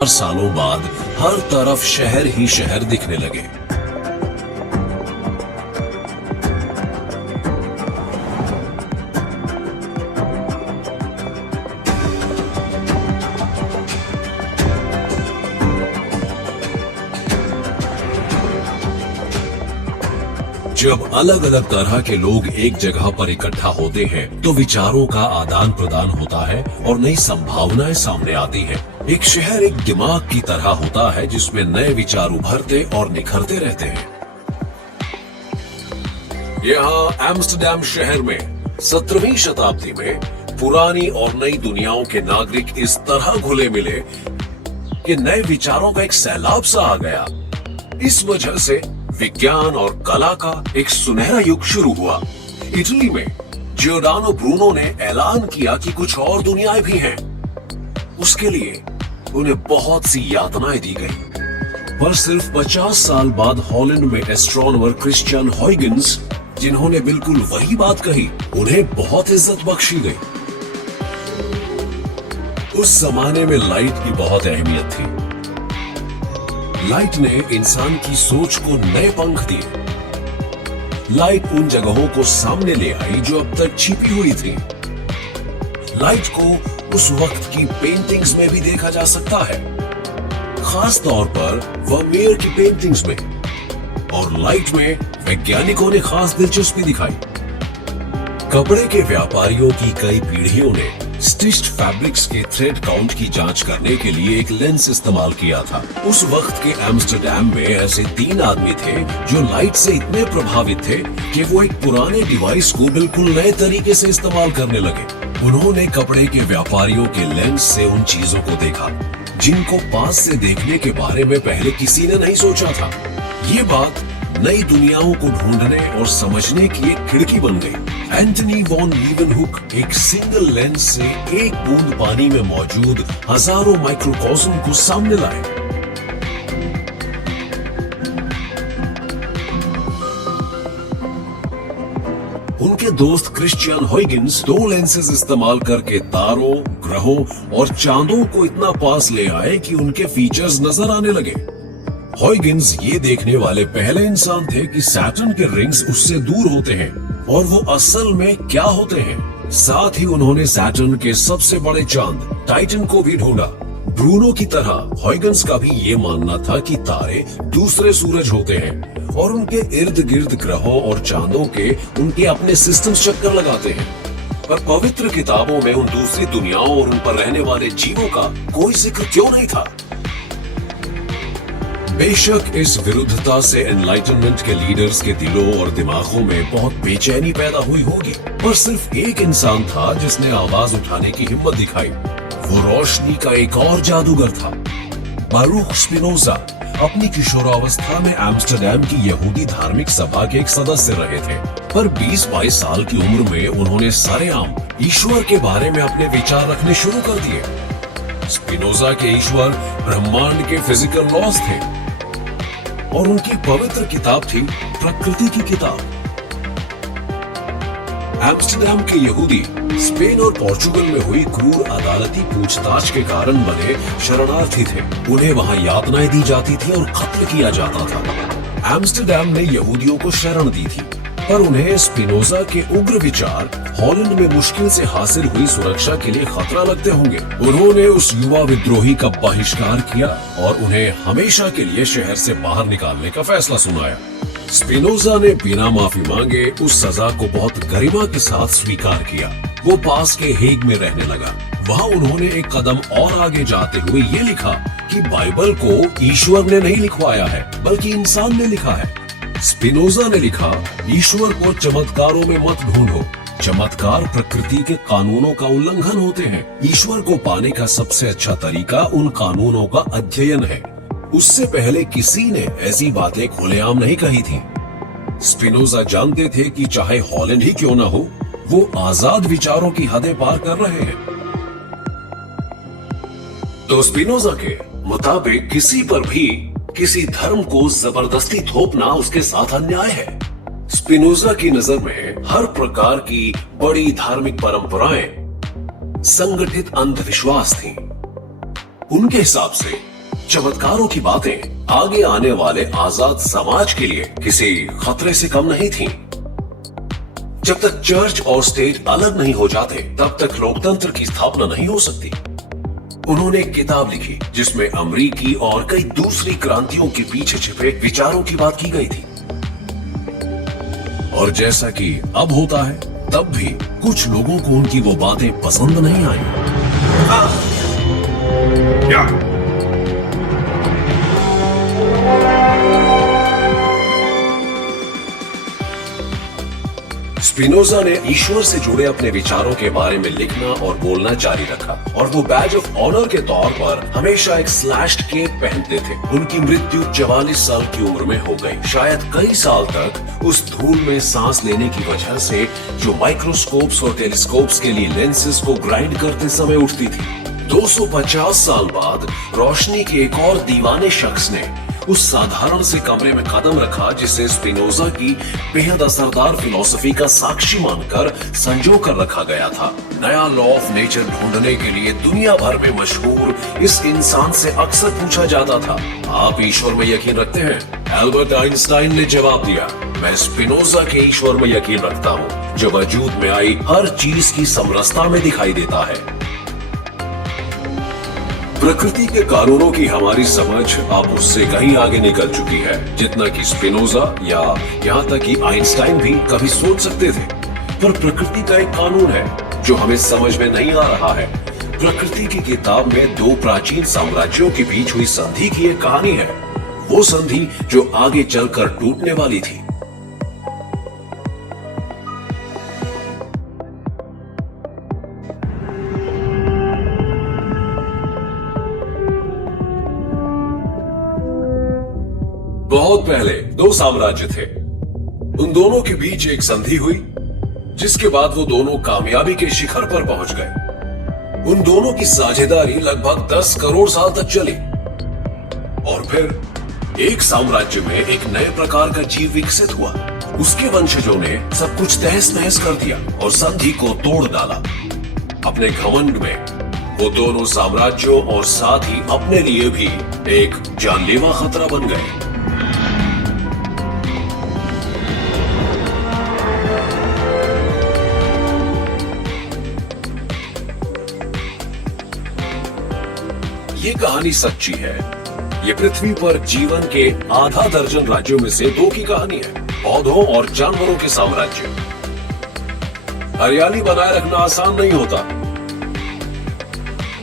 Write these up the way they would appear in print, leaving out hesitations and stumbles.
सालों बाद हर तरफ शहर ही शहर दिखने लगे। जब अलग अलग तरह के लोग एक जगह पर इकट्ठा होते हैं तो विचारों का आदान प्रदान होता है और नई संभावनाएं सामने आती हैं। एक शहर एक दिमाग की तरह होता है जिसमें नए विचार उभरते और निखरते रहते हैं। यहाँ एम्स्टर्डम शहर में 17वीं शताब्दी में पुरानी और नई दुनियाओं के नागरिक इस तरह घुले मिले कि नए विचारों का एक सैलाब सा आ गया। इस वजह से विज्ञान और कला का एक सुनहरा युग शुरू हुआ। इटली में जियोर्डानो ब्रूनो ने ऐलान किया कि कुछ और दुनियाएं भी हैं। उसके लिए उन्हें बहुत सी यातनाएं दी गई, पर सिर्फ 50 साल बाद हॉलैंड में एस्ट्रोनॉमर क्रिश्चियन हॉयगन्स, जिन्होंने बिल्कुल वही बात कही, उन्हें बहुत इज्जत बख्शी गई। उस जमाने में लाइट की बहुत अहमियत थी। लाइट ने इंसान की सोच को नए पंख दिए। लाइट उन जगहों को सामने ले आई जो अब तक छिपी हुई थी। लाइट को उस वक्त की पेंटिंग्स में भी देखा जा सकता है, खास तौर पर वर्मियर की पेंटिंग्स में। और लाइट में वैज्ञानिकों ने खास दिलचस्पी दिखाई। कपड़े के व्यापारियों की कई पीढ़ियों ने स्टिच्ड फैब्रिक्स के थ्रेड काउंट की जांच करने के लिए एक लेंस इस्तेमाल किया था। उस वक्त के एम्स्टर्डम में ऐसे 3 आदमी थे जो लाइट से इतने प्रभावित थे कि वो एक पुराने डिवाइस को बिल्कुल नए तरीके से इस्तेमाल करने लगे। उन्होंने कपड़े के व्यापारियों के लेंस से उन चीजों को देखा जिनको पास से देखने के बारे में पहले किसी ने नहीं सोचा था। ये बात नई दुनियाओं को ढूंढने और समझने की एक खिड़की बन गई। एंटनी वॉन लीवनहुक एक सिंगल लेंस से एक बूंद पानी में मौजूद हजारों माइक्रोकॉस्म को सामने लाए। उनके दोस्त क्रिश्चियन हॉयगन्स 2 लेंसेज इस्तेमाल करके तारों, ग्रहों और चांदों को इतना पास ले आए कि उनके फीचर्स नजर आने लगे। हॉयगन्स ये देखने वाले पहले इंसान थे कि सैटर्न के रिंग्स उससे दूर होते हैं और वो असल में क्या होते हैं। साथ ही उन्होंने सैटर्न के सबसे बड़े चांद टाइटन को भी ढूंढा। ब्रूनो की तरह हॉयगन्स का भी ये मानना था कि तारे दूसरे सूरज होते हैं और उनके इर्द गिर्द ग्रहों और चांदों के उनके अपने सिस्टम्स चक्कर लगाते हैं। पर पवित्र किताबों में उन दूसरी दुनियाओं और उन पर रहने वाले जीवों का कोई जिक्र क्यों नहीं था? बेशक इस विरुद्धता से एनलाइटनमेंट के लीडर्स के दिलों और दिमागों में बहुत बेचैनी पैदा हुई होगी, पर सिर्फ एक इंसान था जिसने आवाज उठाने की हिम्मत दिखाई। वो रोशनी का एक और जादूगर था, बारूक स्पिनोजा। अपनी किशोरावस्था में एम्स्टर्डम की यहूदी धार्मिक सभा के एक सदस्य रहे थे, पर 20-22 साल की उम्र में उन्होंने सरेआम ईश्वर के बारे में अपने विचार रखने शुरू कर दिए। स्पिनोजा के ईश्वर ब्रह्मांड के फिजिकल लॉज थे और उनकी पवित्र किताब थी प्रकृति की किताब। एम्स्टर्डम के यहूदी स्पेन और पोर्चुगल में हुई क्रूर अदालती पूछताछ के कारण बने शरणार्थी थे। उन्हें वहां यातनाएं दी जाती थी और कत्ल किया जाता था। एम्स्टर्डम ने यहूदियों को शरण दी थी, पर उन्हें स्पिनोजा के उग्र विचार हॉलैंड में मुश्किल से हासिल हुई सुरक्षा के लिए खतरा लगते होंगे। उन्होंने उस युवा विद्रोही का बहिष्कार किया और उन्हें हमेशा के लिए शहर से बाहर निकालने का फैसला सुनाया। स्पिनोजा ने बिना माफी मांगे उस सजा को बहुत गरिमा के साथ स्वीकार किया। वो पास के हेग में रहने लगा। वहाँ उन्होंने एक कदम और आगे जाते हुए ये लिखा कि बाइबल को ईश्वर ने नहीं लिखवाया है, बल्कि इंसान ने लिखा है। स्पिनोजा ने लिखा, ईश्वर को चमत्कारों में मत ढूंढो। चमत्कार प्रकृति के कानूनों का उल्लंघन होते हैं। ईश्वर को पाने का सबसे अच्छा तरीका उन कानूनों का अध्ययन है। उससे पहले किसी ने ऐसी बातें खुलेआम नहीं कही थी। स्पिनोजा जानते थे कि चाहे हॉलैंड ही क्यों ना हो, वो आजाद विचारों की हदें पार कर रहे हैं। तो स्पिनोजा के मुताबिक किसी पर भी किसी धर्म को जबरदस्ती थोपना उसके साथ अन्याय है। स्पिनोजा की नजर में हर प्रकार की बड़ी धार्मिक परंपराएं संगठित अंधविश्वास थीं। उनके हिसाब से चमत्कारों की बातें आगे आने वाले आजाद समाज के लिए किसी खतरे से कम नहीं थीं। जब तक चर्च और स्टेट अलग नहीं हो जाते तब तक लोकतंत्र की स्थापना नहीं हो सकती। उन्होंने एक किताब लिखी जिसमें अमेरिकी और कई दूसरी क्रांतियों के पीछे छिपे विचारों की बात की गई थी। और जैसा कि अब होता है, तब भी कुछ लोगों को उनकी वो बातें पसंद नहीं आई। स्पिनोजा ने ईश्वर से जुड़े अपने विचारों के बारे में लिखना और बोलना जारी रखा और वो बैज ऑफ ऑनर के तौर पर हमेशा एक स्लैश्ड केप पहनते थे। उनकी मृत्यु 44 साल की उम्र में हो गई। शायद कई साल तक उस धूल में सांस लेने की वजह से जो माइक्रोस्कोप्स और टेलीस्कोप्स के लिए लेंसेज को ग्राइंड करते समय उठती थी। 250 साल बाद रोशनी के एक और दीवाने शख्स ने उस साधारण से कमरे में कदम रखा जिसे स्पिनोजा की बेहद असरदार फिलॉसफी का साक्षी मानकर संजो कर रखा गया था। नया लॉ ऑफ नेचर ढूंढने के लिए दुनिया भर में मशहूर इस इंसान से अक्सर पूछा जाता था, आप ईश्वर में यकीन रखते हैं? एल्बर्ट आइंस्टाइन ने जवाब दिया, मैं स्पिनोजा के ईश्वर में यकीन रखता हूँ जो वजूद में आई हर चीज की समरसता में दिखाई देता है। प्रकृति के कानूनों की हमारी समझ अब उससे कहीं आगे निकल चुकी है जितना कि स्पिनोजा या यहाँ तक कि आइंस्टाइन भी कभी सोच सकते थे। पर प्रकृति का एक कानून है जो हमें समझ में नहीं आ रहा है। प्रकृति की किताब में दो प्राचीन साम्राज्यों के बीच हुई संधि की एक कहानी है, वो संधि जो आगे चलकर टूटने वाली थी। बहुत पहले दो साम्राज्य थे। उन दोनों के बीच एक संधि हुई जिसके बाद वो दोनों कामयाबी के शिखर पर पहुंच गए। उन दोनों की साझेदारी लगभग 10 करोड़ साल तक चली और फिर एक साम्राज्य में एक नए प्रकार का जीव विकसित हुआ। उसके वंशजों ने सब कुछ तहस नहस कर दिया और संधि को तोड़ डाला। अपने घमंड में वो दोनों साम्राज्यों और साथ ही अपने लिए भी एक जानलेवा खतरा बन गए। ये कहानी सच्ची है। ये पृथ्वी पर जीवन के आधा दर्जन राज्यों में से दो की कहानी है, पौधों और जानवरों के साम्राज्य। हरियाली बनाए रखना आसान नहीं होता।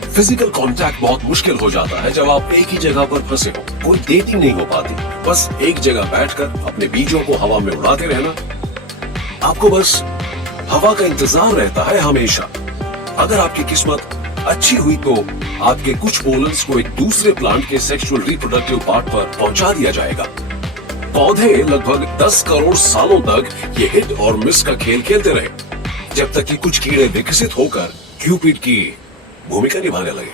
फिजिकल कांटेक्ट बहुत मुश्किल हो जाता है जब आप एक ही जगह पर फंसे हो। कोई डेटिंग नहीं हो पाती। बस एक जगह बैठकर अपने बीजों को हवा में उड़ाते रहना। आपको बस हवा का इंतजार रहता है हमेशा। अगर आपकी किस्मत अच्छी हुई तो आपके कुछ पोलन्स को एक दूसरे प्लांट के सेक्सुअल रिप्रोडक्टिव पार्ट पर पहुंचा दिया जाएगा। पौधे लगभग 10 करोड़ सालों तक ये हिट और मिस का खेल खेलते रहे जब तक कि कुछ कीड़े विकसित होकर क्यूपिड की भूमिका निभाने लगे।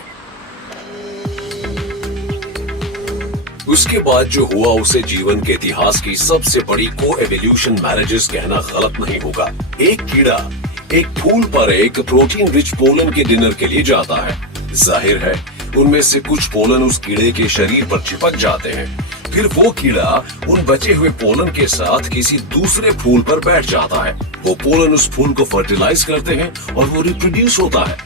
उसके बाद जो हुआ उसे जीवन के इतिहास की सबसे बड़ी को एवोल्यूशन मैरिजेस कहना गलत नहीं होगा। एक कीड़ा एक फूल पर एक प्रोटीन रिच पोलन के डिनर के लिए जाता है। जाहिर है उनमें से कुछ पोलन उस कीड़े के शरीर पर चिपक जाते हैं। फिर वो कीड़ा उन बचे हुए पोलन के साथ किसी दूसरे फूल पर बैठ जाता है। वो पोलन उस फूल को फर्टिलाइज करते हैं और वो रिप्रोड्यूस होता है।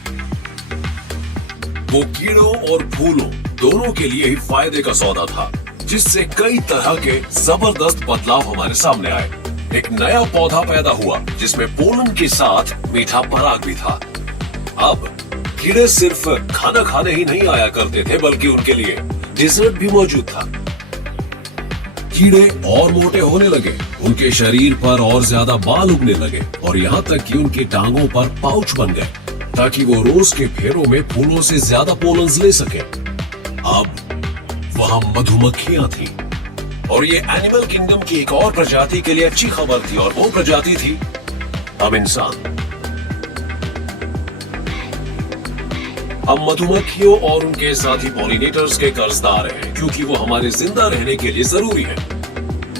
वो कीड़ों और फूलों दोनों के लिए ही फायदे का सौदा था, जिससे कई तरह के जबरदस्त बदलाव हमारे सामने आए। एक नया पौधा पैदा हुआ जिसमें पोलन के साथ मीठा पराग भी था। अब कीड़े सिर्फ खाना खाने ही नहीं आया करते थे बल्कि उनके लिए डिजर्ट भी मौजूद था। कीड़े और मोटे होने लगे, उनके शरीर पर और ज्यादा बाल उगने लगे और यहाँ तक कि उनकी टांगों पर पाउच बन गए ताकि वो रोज के फेरों में फूलों से ज्यादा पोलन ले सके। अब वहाँ मधुमक्खियां थी और ये एनिमल किंगडम की एक और प्रजाति के लिए अच्छी खबर थी और वो प्रजाति थी हम इंसान। हम मधुमक्खियों और उनके साथी पॉलिनेटर्स के कर्जदार हैं क्योंकि वो हमारे जिंदा रहने के लिए जरूरी है।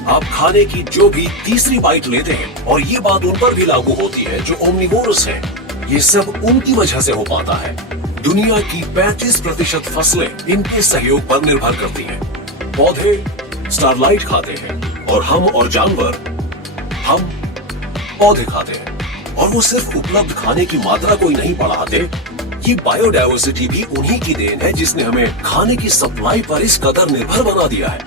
आप खाने की जो भी तीसरी बाइट लेते हैं और ये बात उन पर भी लागू होती है जो ओमनिवोरस हैं। ये सब उनकी वजह से हो पाता है। दुनिया की 35% फसलें इनके सहयोग पर निर्भर करती हैं। पौधे स्टारलाइट खाते हैं और हम और जानवर हम पौधे खाते हैं। और वो सिर्फ उपलब्ध खाने की मात्रा को ही नहीं बढ़ाते, ये बायोडायवर्सिटी भी उन्हीं की देन है जिसने हमें खाने की सप्लाई पर इस कदर निर्भर बना दिया है।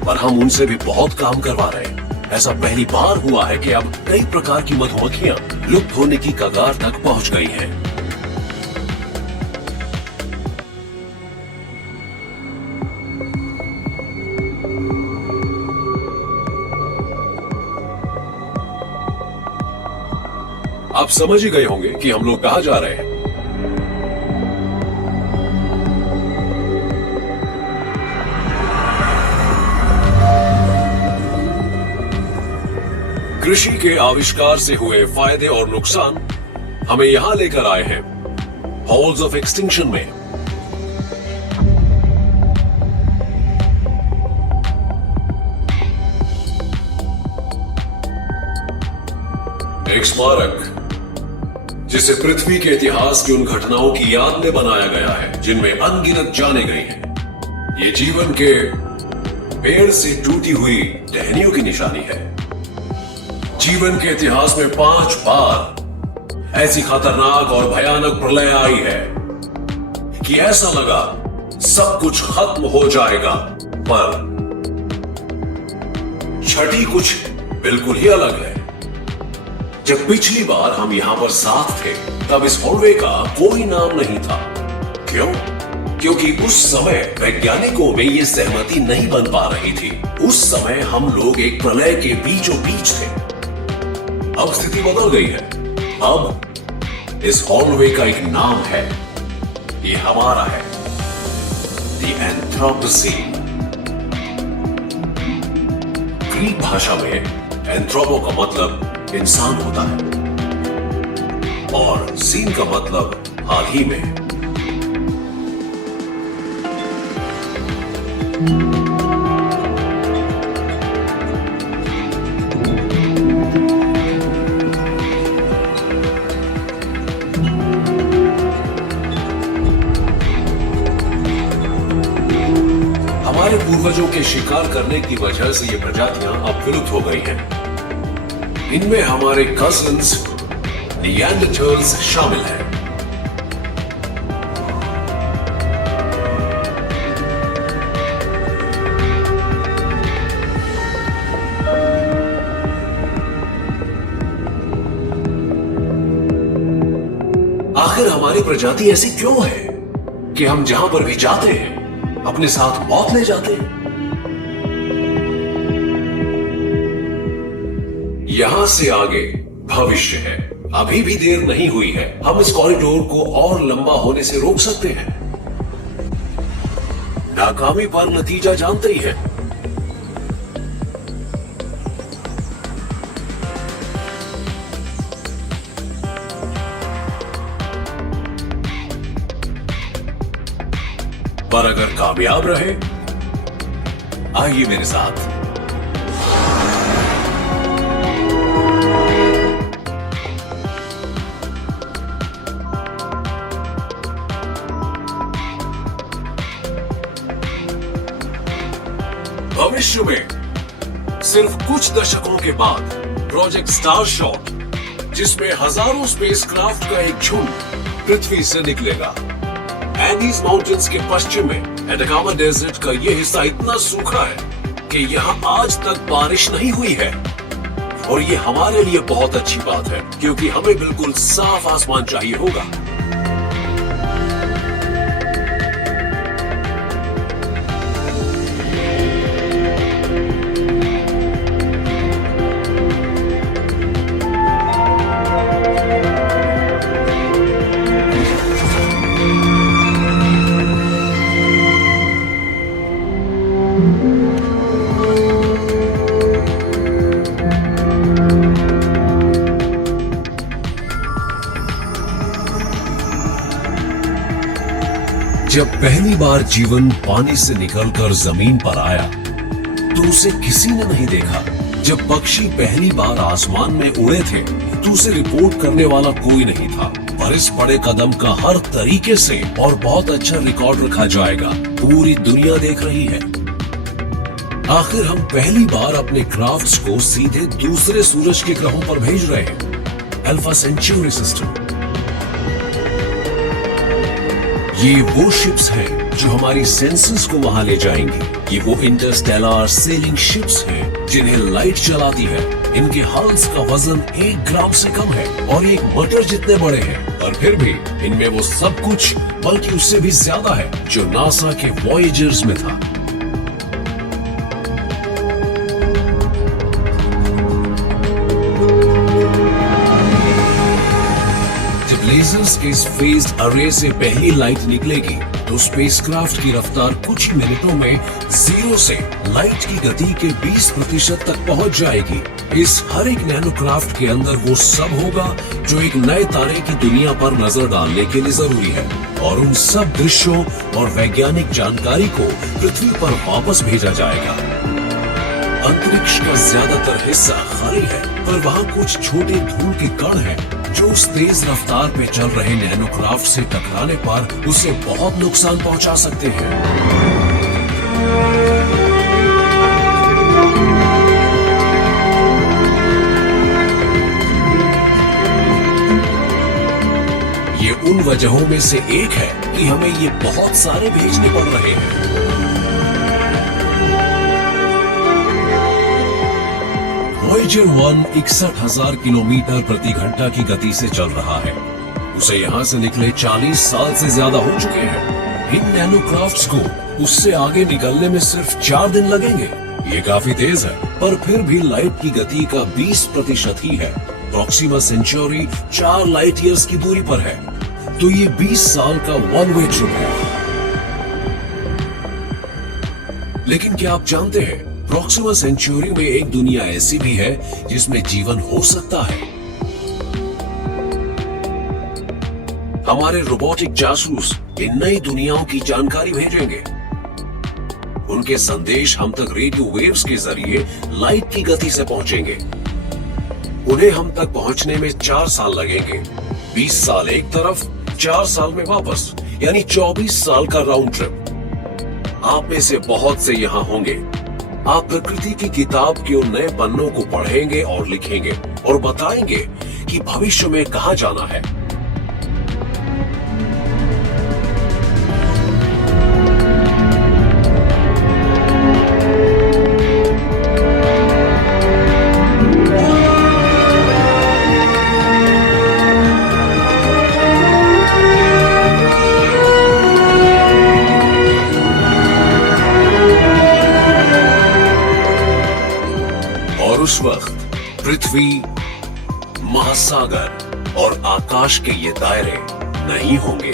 पर हम उनसे भी बहुत काम करवा रहे हैं। ऐसा पहली बार हुआ है कि अब कई प्रकार की मधुमक्खियां लुप्त होने की कगार तक पहुंच गई हैं। आप समझ ही गए होंगे कि हम लोग कहां जा रहे हैं। कृषि के आविष्कार से हुए फायदे और नुकसान हमें यहां लेकर आए हैं, हॉल्स ऑफ एक्सटिंक्शन में। एक स्मारक जिसे पृथ्वी के इतिहास की उन घटनाओं की याद में बनाया गया है जिनमें अनगिनत जाने गई हैं। ये जीवन के पेड़ से टूटी हुई टहनियों की निशानी है। जीवन के इतिहास में 5 बार ऐसी खतरनाक और भयानक प्रलय आई है कि ऐसा लगा सब कुछ खत्म हो जाएगा, पर छठी कुछ बिल्कुल ही अलग है। जब पिछली बार हम यहां पर साथ थे तब इस हॉलवे का कोई नाम नहीं था। क्यों? क्योंकि उस समय वैज्ञानिकों में यह सहमति नहीं बन पा रही थी। उस समय हम लोग एक प्रलय के बीचों बीच थे। अब स्थिति बदल गई है। अब इस हॉलवे का एक नाम है, ये हमारा है, द एंथ्रोपोसीन। ग्रीक भाषा में एंथ्रोपो का मतलब इंसान होता है और सीन का मतलब हाल ही में। हमारे पूर्वजों के शिकार करने की वजह से ये प्रजातियां अब विलुप्त हो गई हैं। इनमें हमारे कजिन्स निएंडरथाल्स शामिल हैं। आखिर हमारी प्रजाति ऐसी क्यों है कि हम जहां पर भी जाते हैं अपने साथ मौत ले जाते हैं? यहां से आगे भविष्य है। अभी भी देर नहीं हुई है। हम इस कॉरिडोर को और लंबा होने से रोक सकते हैं। नाकामी पर नतीजा जानते ही हैं। पर अगर कामयाब रहे, आइए मेरे साथ। भविष्य में सिर्फ कुछ दशकों के बाद प्रोजेक्ट स्टारशॉट, जिसमें हजारों स्पेसक्राफ्ट का एक झुंड पृथ्वी से निकलेगा। एंडीज माउंटेन्स के पश्चिम में एटाकामा डेजर्ट का यह हिस्सा इतना सूखा है कि यहां आज तक बारिश नहीं हुई है। और ये हमारे लिए बहुत अच्छी बात है क्योंकि हमें बिल्कुल साफ आसमान चाहिए होगा। जब पहली बार जीवन पानी से निकलकर जमीन पर आया तो उसे किसी ने नहीं देखा। जब पक्षी पहली बार आसमान में उड़े थे तो उसे रिपोर्ट करने वाला कोई नहीं था, पर इस बड़े कदम का हर तरीके से और बहुत अच्छा रिकॉर्ड रखा जाएगा। पूरी दुनिया देख रही है। आखिर हम पहली बार अपने क्राफ्ट्स को सीधे दूसरे सूरज के ग्रहों पर भेज रहे हैं। Alpha century system. ये वो शिप्स हैं जो हमारी सेंसेस को वहां ले जाएंगी। ये वो इंटरस्टेलर सेलिंग शिप्स हैं जिन्हें लाइट चलाती है। इनके हल्स का वजन 1 ग्राम से कम है और एक मटर जितने बड़े हैं, और फिर भी इनमें वो सब कुछ बल्कि उससे भी ज्यादा है जो नासा के वॉयेजर्स में था। लेजर्स के इस फेज्ड अरे से पहली लाइट निकलेगी तो स्पेसक्राफ्ट की रफ्तार कुछ ही मिनटों में 0 से लाइट की गति के 20% तक पहुंच जाएगी। इस हर एक नैनोक्राफ्ट के अंदर वो सब होगा जो एक नए तारे की दुनिया पर नजर डालने के लिए जरूरी है, और उन सब दृश्यों और वैज्ञानिक जानकारी को पृथ्वी पर वापस भेजा जाएगा। अंतरिक्ष का ज्यादातर हिस्सा खाली है, पर वहाँ कुछ छोटे धूल के कण हैं जो उस तेज रफ्तार पे चल रहे नैनोक्राफ्ट से टकराने पर उसे बहुत नुकसान पहुंचा सकते हैं। ये उन वजहों में से एक है कि हमें ये बहुत सारे भेजने पड़ रहे हैं। वॉयेजर 1 61,000 किलोमीटर प्रति घंटा की गति से चल रहा है। उसे यहाँ से निकले 40 साल से ज्यादा हो चुके हैं। इन नैनोक्राफ्ट्स को उससे आगे निकलने में सिर्फ 4 दिन लगेंगे। ये काफी तेज है, पर फिर भी लाइट की गति का 20% ही है। प्रॉक्सिमा सेंचुरी 4 लाइट ईयर्स की दूरी पर है, तो ये 20 साल का वन वे ट्रिप है। लेकिन क्या आप जानते हैं, प्रॉक्सिमा सेंचुरी में एक दुनिया ऐसी भी है जिसमें जीवन हो सकता है। हमारे रोबोटिक जासूस इन नई दुनियाओं की जानकारी भेजेंगे। उनके संदेश हम तक रेडियो वेव्स के जरिए लाइट की गति से पहुंचेंगे। उन्हें हम तक पहुंचने में 4 साल लगेंगे। 20 साल एक तरफ, 4 साल में वापस, यानी 24 साल का राउंड ट्रिप। आप में से बहुत से यहाँ होंगे। आप प्रकृति की किताब के उन नए पन्नों को पढ़ेंगे और लिखेंगे और बताएंगे कि भविष्य में कहां जाना है। उस वक्त पृथ्वी, महासागर और आकाश के ये दायरे नहीं होंगे।